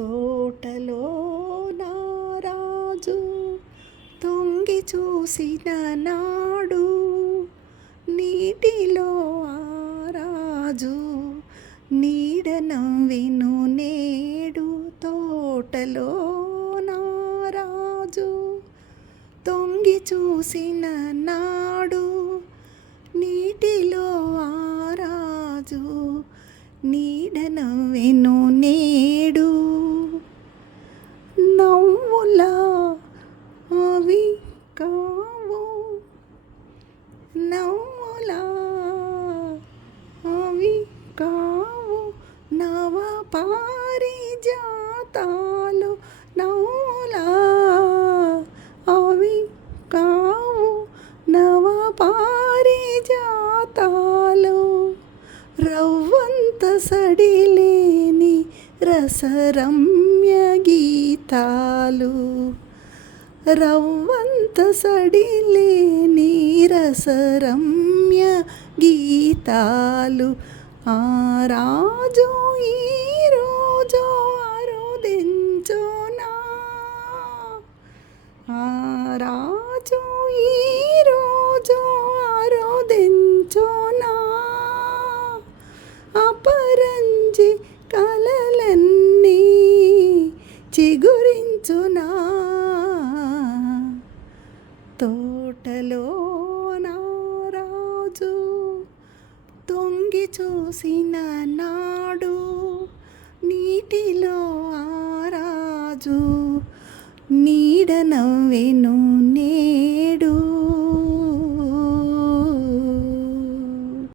తోటలో నారాజు తొంగి చూసిన నాడు, నీటిలో ఆరాజు నీడ నవ్వెను నేడు. తోటలో నారాజు తొంగి చూసిన నాడు, నీటిలో ఆరాజు నీడ నవ్వెను నేడు. నవ్వులా అవి కావు, నవ్వులా అవి కావు, నవ పారిజాతాలు. నవ్వులా అవి కావు, నవ పారిజాతాలు. రవ్వంత సడిలేని రసరమ్య గీతాలు, రవ్వంత సడిలేని రసరమ్య గీతాలు. ఆ రాజు ఈరోజు అరుదించునా, ఆ రాజు ఈరోజు అరుదించునా. అపరంజి కలలన్నీ చిగురించునా. తోటలో నారాజు తొంగి చూసిన నాడు, నీటిలో ఆరాజు నీడ నవ్వెను నేడు.